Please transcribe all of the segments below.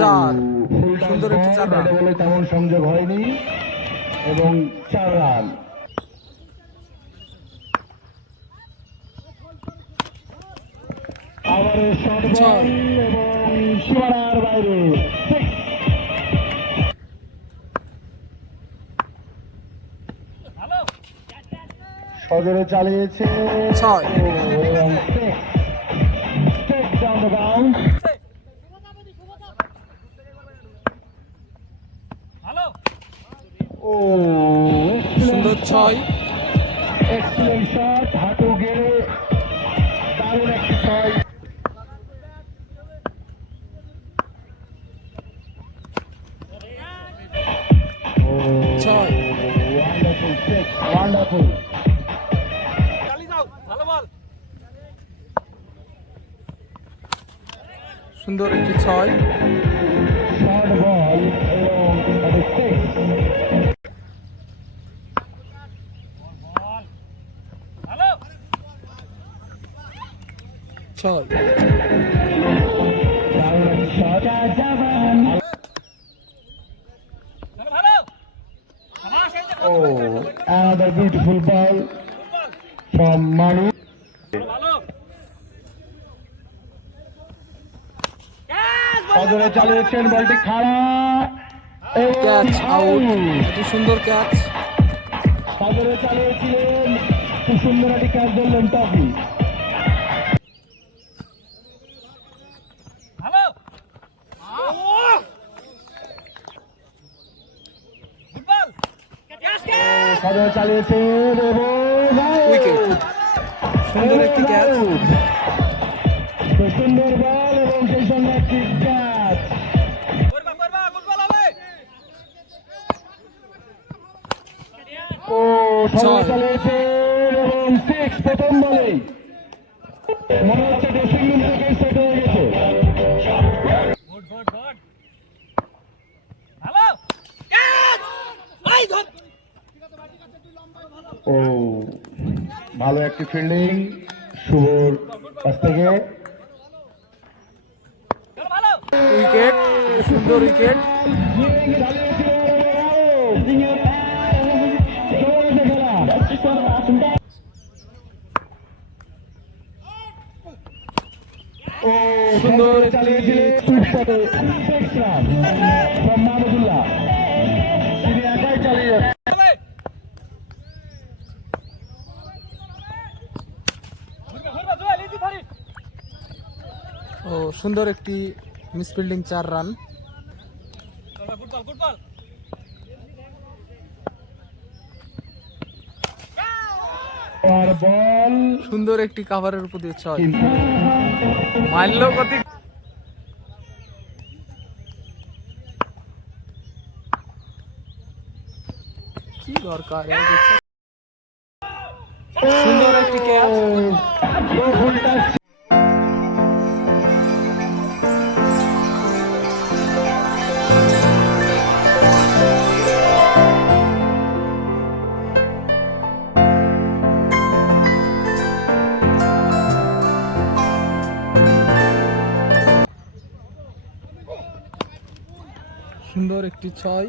চার। সুন্দর একটি চার রান। তেমন সংযোগ হয়নি এবং চার রান আবারও শট বল এবং সীমানার বাইরে Six। চালিয়েছে ছয়। ও সুন্দর ছয়। এক্সিলেন্ট শট হাঁটু গেড়ে দারুণ একটি ছয়। ছয়। ওয়ান্ডারফুল সিক্স ওয়ান্ডারফুল সুন্দর একটি ছয়। জামান Oh, another beautiful ball from Manu. সজোরে চালিয়েছেন বলটি খাড়া। Catch out. সুন্দর ক্যাচ সজোরে চালিয়েছিলেন খুব সুন্দর একটি ক্যাচ ধরলেন টপি এবং out। উইকেট সুন্দর একটি ক্যাচ সুন্দর বল এবং সেই সঙ্গে একটি ক্যাচ ও সজোরে ছয়। চালিয়েছেন এবং সিক্স প্রথম বলেই মনে হচ্ছে ড্রেসিং রুম থেকে ও ভালো একটি ফিল্ডিং শুভর কাছ থেকে। উইকেট সুন্দর উইকেট ও সুন্দর চালিয়েছিলেন সুইপ সুন্দর একটি মিসফিল্ডিং চার রান। সুন্দর একটি কাভারের উপর দিয়ে ছয়। কিন্তু মারল কি দরকার? সুন্দর একটি ক্যাচ সুন্দর একটি ছয়।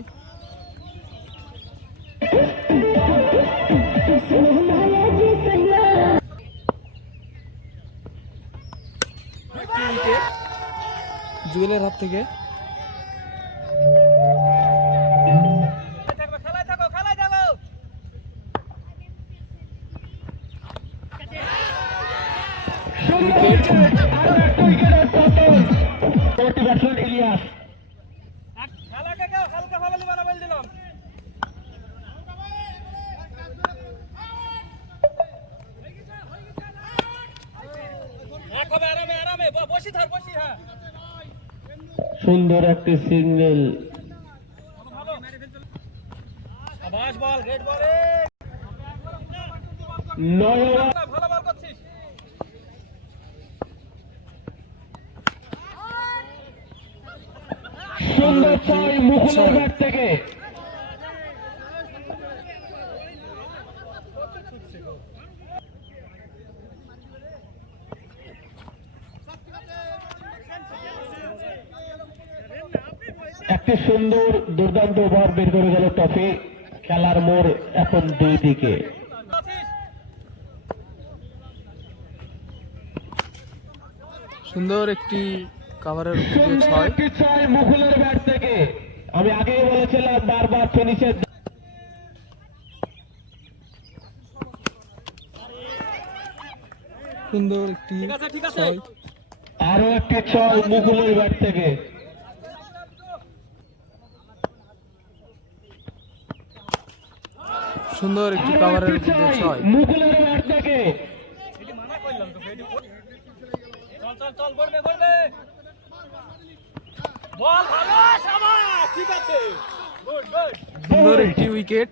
জুয়েলের হাত থেকে। সুন্দর একটি সিগন্যাল। সুন্দর ছয় মুখ একটি সুন্দর দুর্দান্ত ওভার বের করে গেল টফি। খেলার মোড় এখন দুই দিকে। সুন্দর একটি কাভারের ছয়। মুকুলের ব্যাট থেকে। আমি আগেই বলেছিলাম বারবার ফিনিশের সুন্দর একটি আরও একটি ছয় মুকুলের ব্যাট থেকে। সুন্দর একটি কাভারের ছয়। সুন্দর একটি উইকেট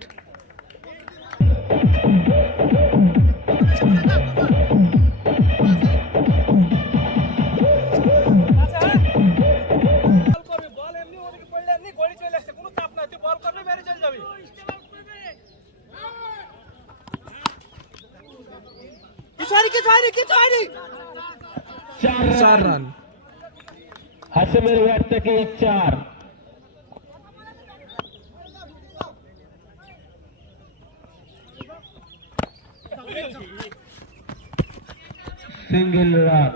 থেকে চার। Single run.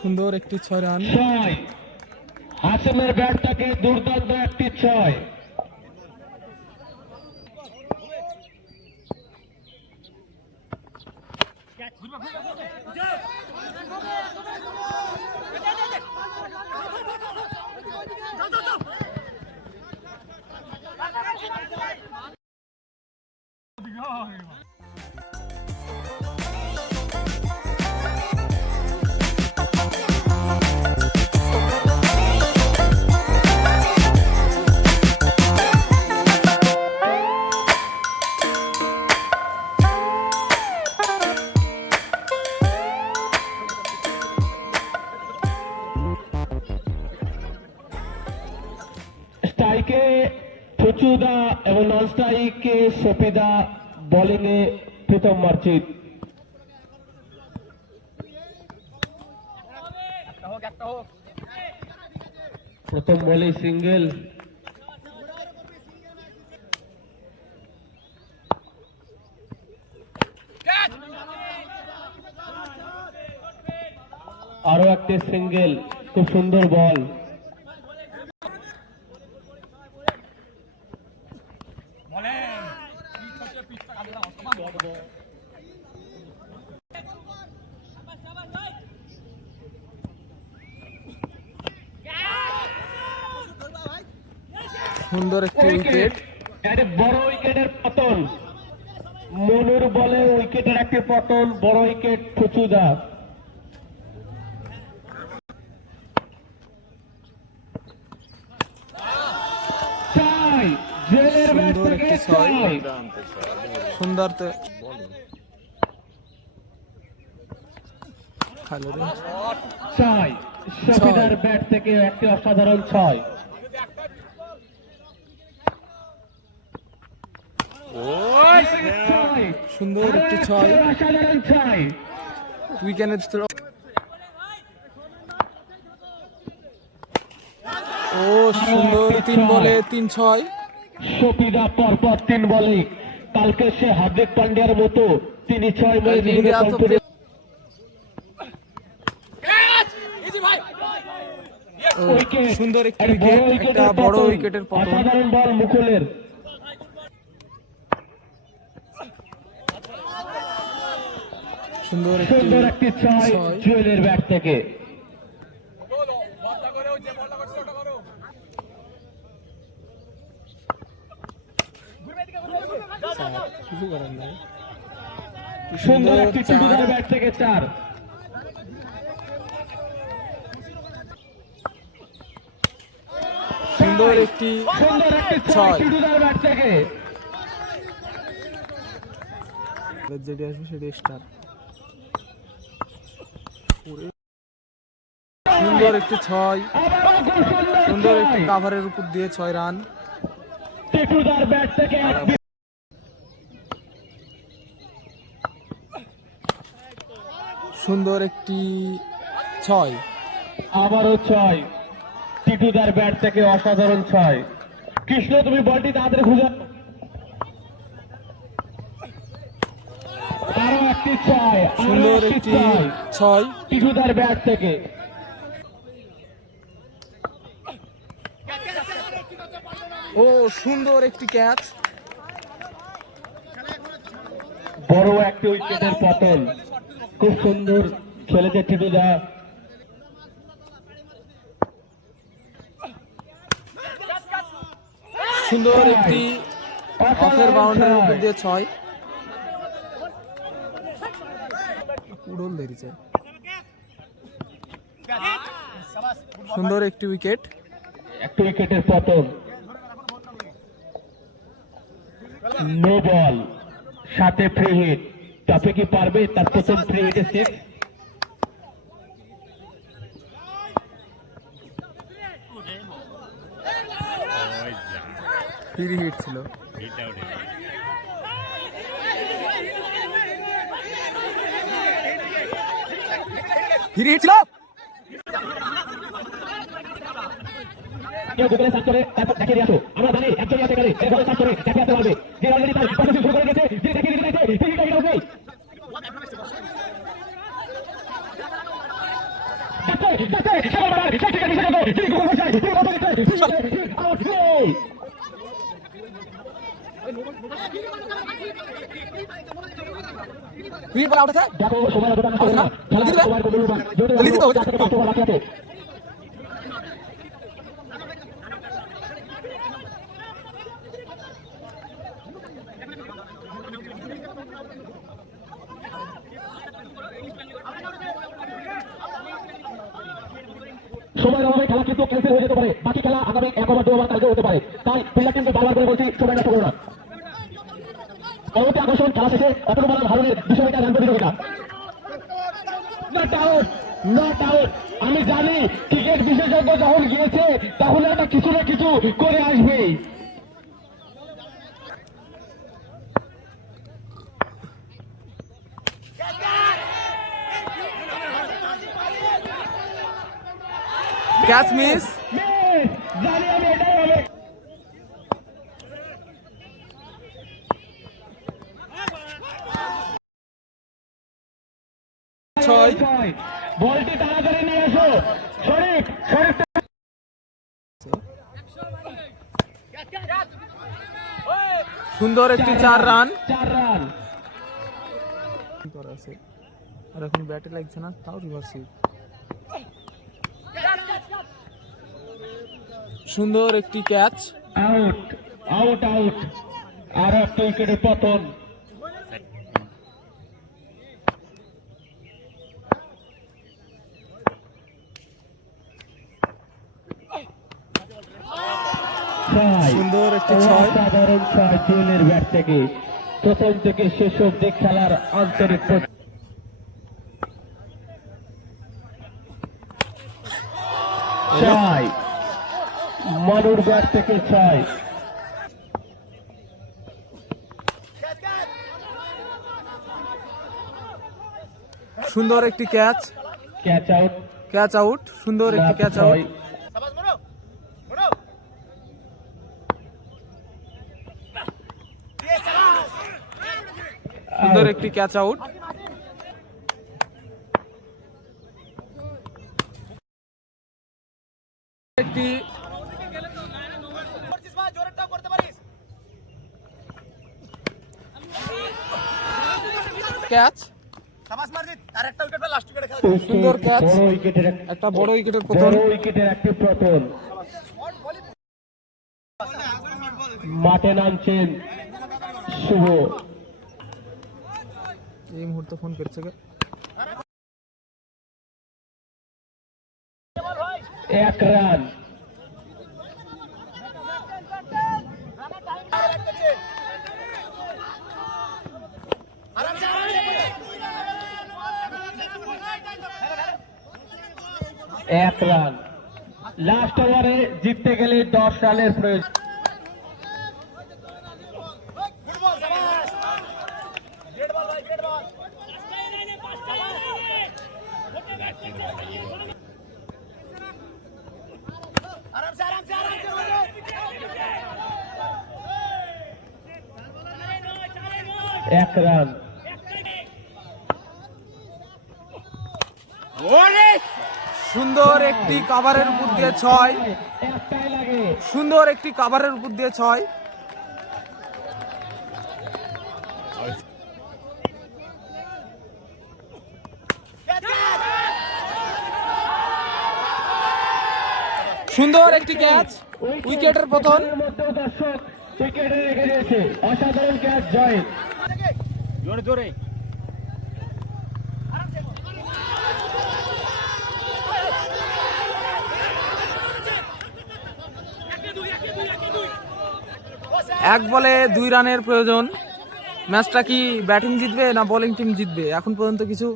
সুন্দর একটি ছয় রান। হাসিমের ব্যাটটাকে দুর্দান্ত একটি ছয়। স্ট্রাইকে ফুচুদা এবং নন স্ট্রাইকে সফিদা বোলিং এ প্রীতম মার্চিত প্রথম বলে সিঙ্গেল। আরও একটি সিঙ্গেল খুব সুন্দর বল। সুন্দর একটি উইকেট বড় উইকেটের পতন। মনুর বলে উইকেটের একটি পতন বড় উইকেট ফুচুদা সুন্দর একটি ছয়। সুন্দর ছয় ব্যাট থেকে একটি অসাধারণ ছয়। সুন্দর একটি ছয় উইকেনের ও সুন্দর তিন বলে তিন ছয়। সফিদা পরপর তিন বলে। কালকে সে হার্দিক পান্ডিয়ার মতো তিনি ছয় বলে। সুন্দর একটি বড় উইকেট একটা বড়। উইকেটের পতন অসাধারণ বল মুকুলের। সুন্দর একটি সুন্দর একটি ছয়। জুয়েলের ব্যাট থেকে। কিছু করার নাই সুন্দর একটি চুড়িদার ব্যাট থেকে চার। সুন্দর একটি সুন্দর একটি ছয়। ব্যাট থেকে। যেটি আসবে সেটি স্টার সুন্দর একটি ছয়, সুন্দর একটি কাভারের উপর দিয়ে ছয় রান সুন্দর একটি ছয়। আবারও ছয়। টিটুদার ব্যাট থেকে অসাধারণ ছয়। কৃষ্ণ, তুমি বলটি তাদের খুঁজে আরও একটি ছয় আরও সুন্দর একটি ছয়। ছয়। ব্যাট থেকে। ও সুন্দর একটি ক্যাচ। বড় একটি উইকেটের পতন। খুব সুন্দর খেলেছে টিটুদা সুন্দর একটি অফের বাউন্ডারির উপর দিয়ে ছয়। উড়ল ধরেছে। সুন্দর একটি উইকেট একটি উইকেটের পতন। নো বল সাথে ফ্রি হিট তবে কি পারবে? তার প্রথম ফ্রি হিটে সিক্স ফ্রি হিট ছিল। হিট ছিল কেউ দেখিয়ে দিয়ে আমরা জানি একজনই আছে সার্চ করে দেখে আসতে পারবে যে প্রসেসিং শুরু করে দিয়েছে যে দেখিয়ে বল জলদি পাঁচটা বল সময়ের অভাবে খেলা কিন্তু ক্যান্সেল হয়ে যেতে পারে। বাকি খেলা আগামী এক ওভার, দু ওভার কালকে হতে পারে। তাই প্লেয়ার কিন্তু বারবার করে বলছি, সময় না। পরবর্তী আকর্ষণ, খেলা শেষে দুশো মিটার রান প্রতিযোগিতা. আমি জানি ক্রিকেট বিশেষজ্ঞ যখন গিয়েছে, তখন একটা কিছু না কিছু করে ক্যাচ মিস Miss! জানি আমি এটাই হবে ছয়। ছয় বলটি তাড়াতাড়ি নিয়ে এসো শরীফ শরীফ সুন্দর একটি চার রান। আছে আর এখন ব্যাটে লাগছে না তাও রিভার্স সুন্দর একটি ক্যাচ আউট আউট আউট আর একটা উইকেটের পতন ছয়। সুন্দর একটি ছয়। জুয়েলের ব্যাট থেকে। প্রথম থেকে শেষ অব্দি খেলার আন্তরিক ছয়। মানুর ব্যাট থেকে ছয়। সুন্দর একটি catch. Catch out. Catch out সুন্দর একটি ক্যাচ আউট সাবাস মনো মনো সুন্দর একটি ক্যাচ আউট একটি ক্যাচ সুন্দর এক- একটা বড় উইকেটের মাঠে নামছেন শুভ। এই মুহূর্তে ফোন করছে এক রান। এক রান। লাস্ট ওভারে জিততে গেলে দশ রানের প্রয়োজন। এক রান সুন্দর একটি কাভারের উপর দিয়ে ছয়। সুন্দর একটি কাভারের উপর দিয়ে ছয়। সুন্দর একটি ক্যাচ উইকেটের পতন অসাধারণ ক্যাচ জয়। জোরে জোরে। এক বলে দুই রানের প্রয়োজন। ম্যাচটা কি ব্যাটিং জিতবে না বোলিং টিম জিতবে? এখন পর্যন্ত কিছু?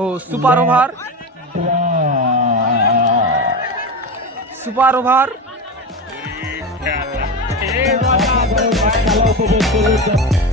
ও, সুপার ওভার। Super over. উপভোগ